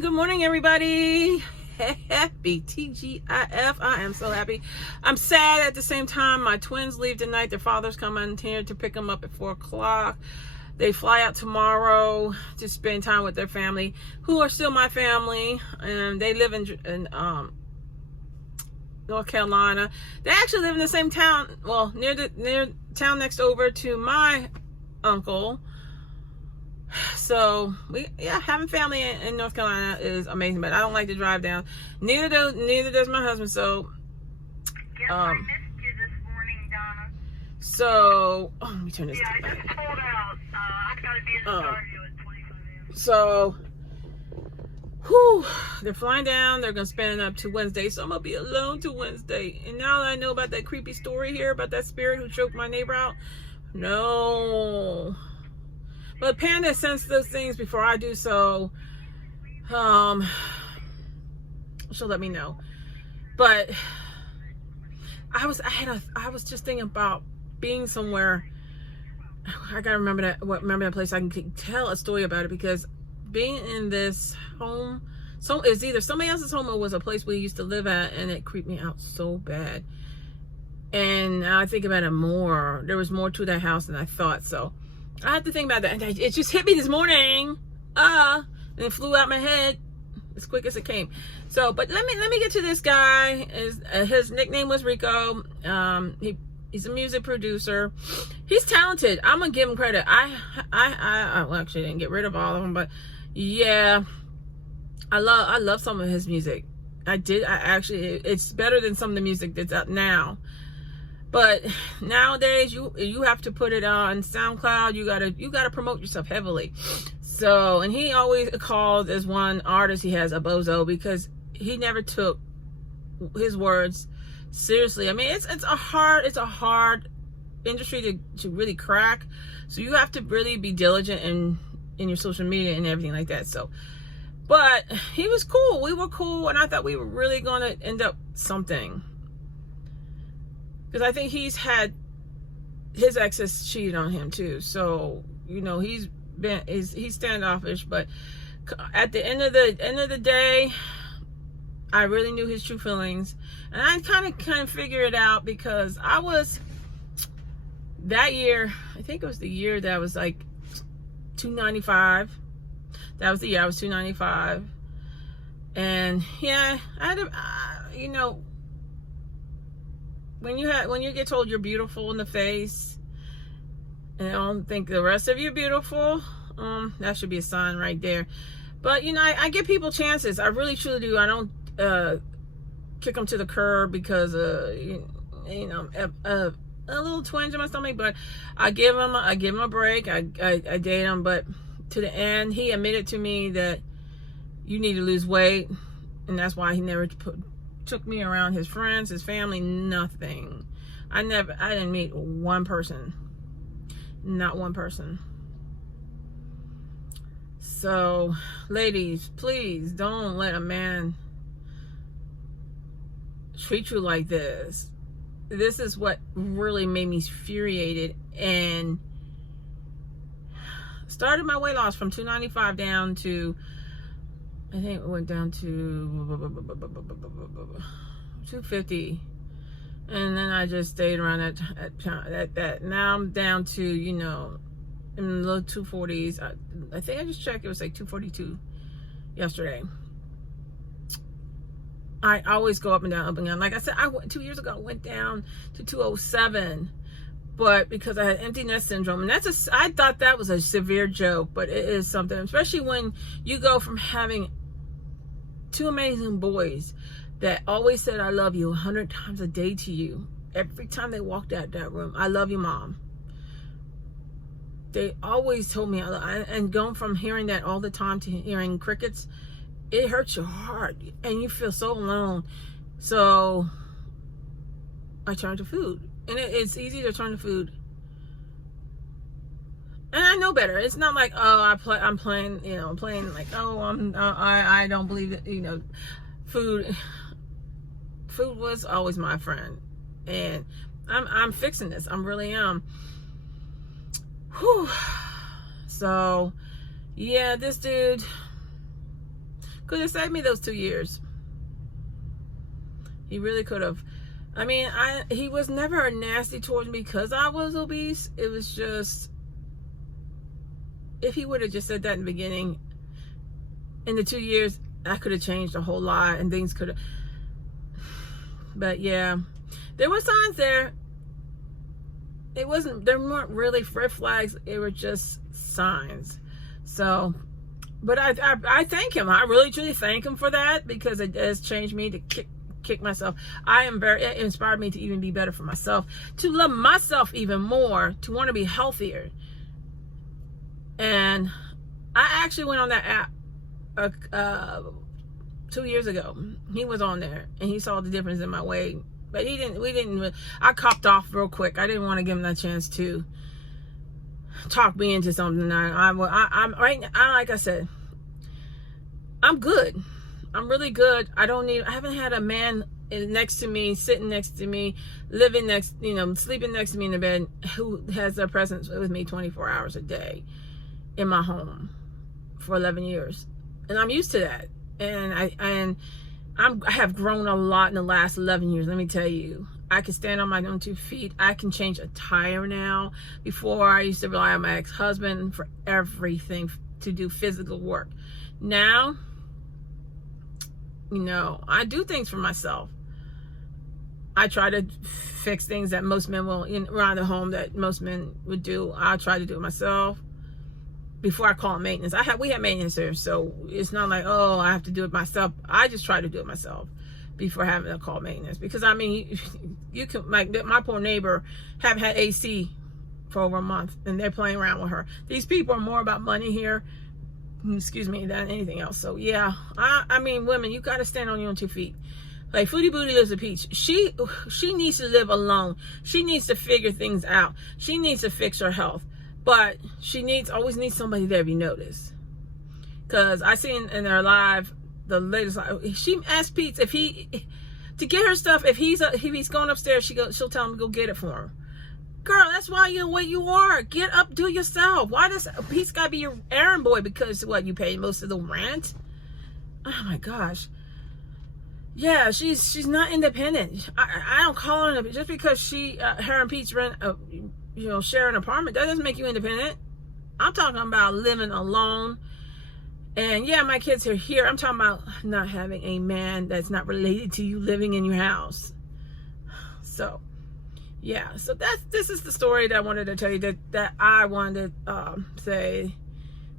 Good morning, everybody. Happy TGIF. I am so happy. I'm sad at the same time. My twins leave tonight. Their father's coming here to pick them up at 4 o'clock. They fly out tomorrow to spend time with their family, who are still my family, and they live in North Carolina. They actually live in the same town, well, near town next over to my uncle. So having family in North Carolina is amazing, but I don't like to drive down. Neither does my husband. So Guess I missed you this morning, Donna. So let me turn this I just pulled out. I gotta be in the studio at 25 a.m. So they're flying down. They're gonna spend up to Wednesday, so I'm gonna be alone till Wednesday. And now that I know about that creepy story here about that spirit who choked my neighbor out, no. But Panda sensed those things before I do, so she'll let me know. But I was just thinking about being somewhere. I gotta remember that place. I can tell a story about it, because being in this home, so it's either somebody else's home or was a place we used to live at, and it creeped me out so bad. And I think about it more. There was more to that house than I thought, so I have to think about that. And it just hit me this morning. And it flew out my head as quick as it came. So, but let me get to this guy. His nickname was Rico. He's a music producer. He's talented. I'm gonna give him credit. Well, actually, I didn't get rid of all of them, but yeah, I love some of his music. It's better than some of the music that's out now. But nowadays, you have to put it on SoundCloud. You gotta promote yourself heavily. So, and he always called as one artist he has a bozo, because he never took his words seriously. I mean, it's a hard industry to really crack. So you have to really be diligent in your social media and everything like that. So, but he was cool. We were cool, and I thought we were really gonna end up something. Because I think his exes cheated on him too. So, he's standoffish. But at the end of the day, I really knew his true feelings, and I kind of figured it out, because I was that year. I think it was the year that I was like 295. That was the year I was 295, and yeah, I had to, when you get told you're beautiful in the face, and I don't think the rest of you are beautiful, that should be a sign right there. But I give people chances. I really truly do. I don't kick them to the curb because a little twinge in my stomach. But I give him a break. I date him, but to the end, he admitted to me that you need to lose weight, and that's why he never took me around his friends, his family, nothing. I didn't meet one person. Not one person. So, ladies, please don't let a man treat you like this. This is what really made me infuriated, and started my weight loss from 295 down to, I think it went down to 250, and then I just stayed around at that. Now I'm down to, in the low 240s. I think I just checked, it was like 242 yesterday. I always go up and down. Like I said, 2 years ago I went down to 207, but because I had empty nest syndrome, and I thought that was a severe joke, but it is something, especially when you go from having two amazing boys that always said I love you 100 times a day to you. Every time they walked out that room, I love you, Mom. They always told me, and going from hearing that all the time to hearing crickets, it hurts your heart, and you feel so alone. So I turned to food, and it's easy to turn to food. And I know better. It's not like, I'm playing like, I don't believe it. Food was always my friend, and I'm fixing this. I really am. Whew. So, yeah, this dude Could have saved me those 2 years. He really could have. I mean, he was never nasty towards me because I was obese. It was just, if he would have just said that in the beginning, in the 2 years, I could have changed a whole lot and things could have. But yeah, there were signs there. There weren't really red flags. It were just signs. So, but I thank him. I really truly thank him for that, because it has changed me to kick myself. It inspired me to even be better for myself, to love myself even more, to want to be healthier. And I actually went on that app 2 years ago. He was on there and he saw the difference in my weight, but I copped off real quick. I didn't want to give him that chance to talk me into something. I'm right now, like I said, I'm good. I'm really good. I haven't had a man next to me, sitting next to me, sleeping next to me in the bed, who has their presence with me 24 hours a day in my home for 11 years. And I'm used to that. And I have grown a lot in the last 11 years. Let me tell you, I can stand on my own 2 feet. I can change a tire now. Before, I used to rely on my ex-husband for everything, to do physical work. Now, I do things for myself. I try to fix things that most men will, around the home, that most men would do. I try to do it myself before I call maintenance. We have maintenance here, so it's not like, oh, I have to do it myself. I just try to do it myself before having to call maintenance. Because I mean, you can, like, my poor neighbor have had AC for over a month, and they're playing around with her. These people are more about money here, excuse me, than anything else. So yeah, I mean, women, you got to stand on your own 2 feet. Like Foodie Booty lives a peach. She needs to live alone. She needs to figure things out. She needs to fix her health. But she always needs somebody there, if you notice. Because I seen in her live, the latest live, she asked Pete if to get her stuff, if he's going upstairs, she'll tell him to go get it for her. Girl, that's why you're what you are. Get up, do it yourself. Why does Pete's got to be your errand boy? Because what, you pay most of the rent? Oh my gosh. Yeah, she's not independent. I don't call her just because her and Pete's rent share an apartment. That doesn't make you independent. I'm talking about living alone. And yeah, my kids are here. I'm talking about not having a man that's not related to you living in your house. So yeah, so this is the story that I wanted to tell you, that I wanted to say,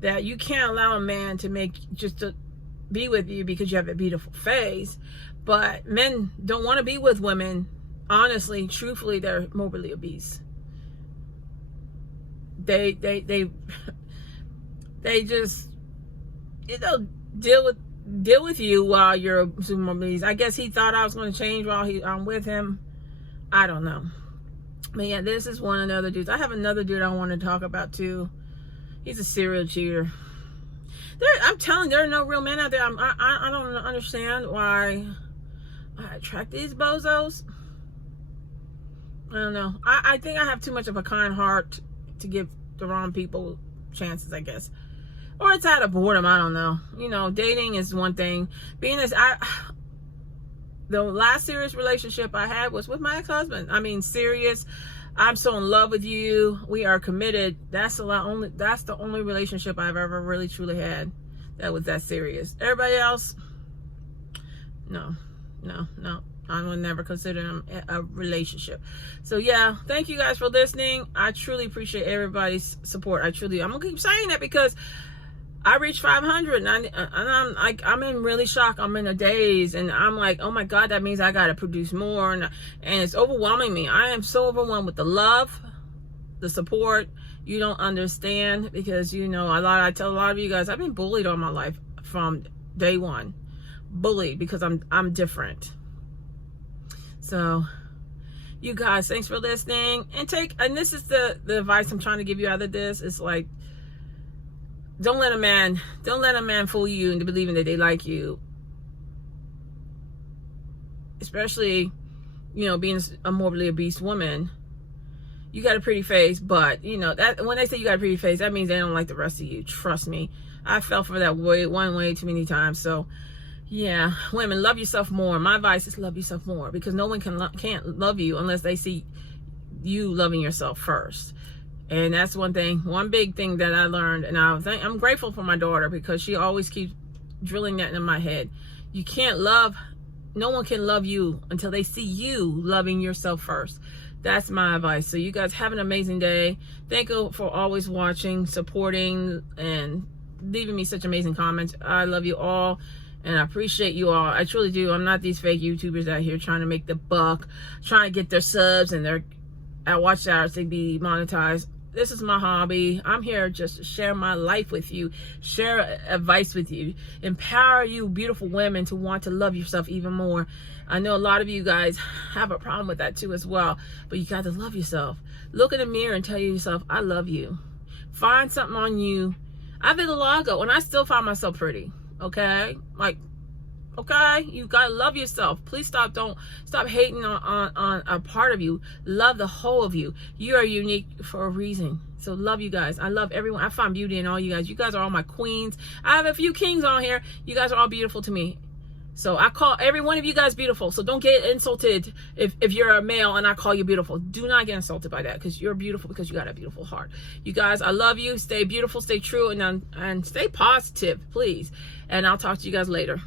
that you can't allow a man to be with you because you have a beautiful face. But men don't want to be with women. Honestly, truthfully, they're morbidly obese. They just, deal with you while you're morbidly obese. I guess he thought I was going to change while I'm with him. I don't know. But yeah, this is one of the other dudes. I have another dude I want to talk about too. He's a serial cheater. I'm telling you, there are no real men out there. I don't understand why I attract these bozos. I don't know. I think I have too much of a kind heart to give the wrong people chances, I guess. Or it's out of boredom. I don't know. Dating is one thing. The last serious relationship I had was with my ex-husband. I mean, serious. I'm so in love with you. We are committed. That's the only relationship I've ever really truly had that was that serious. Everybody else, no. I would never consider them a relationship. So yeah, thank you guys for listening. I truly appreciate everybody's support. I'm gonna keep saying that because I reached 500 and I'm in really shock. I'm in a daze and I'm like, oh my God, that means I got to produce more. And it's overwhelming me. I am so overwhelmed with the love, the support. You don't understand because, I tell a lot of you guys, I've been bullied all my life from day one. Bullied because I'm different. So you guys, thanks for listening, and this is the advice I'm trying to give you out of this. It's like, don't let a man fool you into believing that they like you. Especially, being a morbidly obese woman. you got a pretty face, but you know that when they say you got a pretty face, that means they don't like the rest of you. Trust me, I fell for that way too many times. So yeah, women, love yourself more. My advice is love yourself more, because no one can't love you unless they see you loving yourself first. And that's one big thing that I learned, and I'm grateful for my daughter, because she always keeps drilling that in my head. No one can love you until they see you loving yourself first. That's my advice. So you guys have an amazing day. Thank you for always watching, supporting, and leaving me such amazing comments. I love you all, and I appreciate you all. I truly do. I'm not these fake YouTubers out here trying to make the buck, trying to get their subs and their watch hours to be monetized. This is my hobby. I'm here just to share my life with you, share advice with you, empower you beautiful women to want to love yourself even more. I know a lot of you guys have a problem with that too as well, but you got to love yourself. Look in the mirror and tell yourself, I love you. Find something on you. I did a lot ago, and I still find myself pretty, okay? Like, okay, you gotta love yourself. Please don't stop hating on a part of you. Love the whole of you. You are unique for a reason. So love you guys. I love everyone. I find beauty in all you guys. You guys are all my queens. I have a few kings on here. You guys are all beautiful to me. So I call every one of you guys beautiful. So don't get insulted if you're a male and I call you beautiful. Do not get insulted by that, because you're beautiful because you got a beautiful heart. You guys, I love you. Stay beautiful, stay true, and stay positive, please. And I'll talk to you guys later.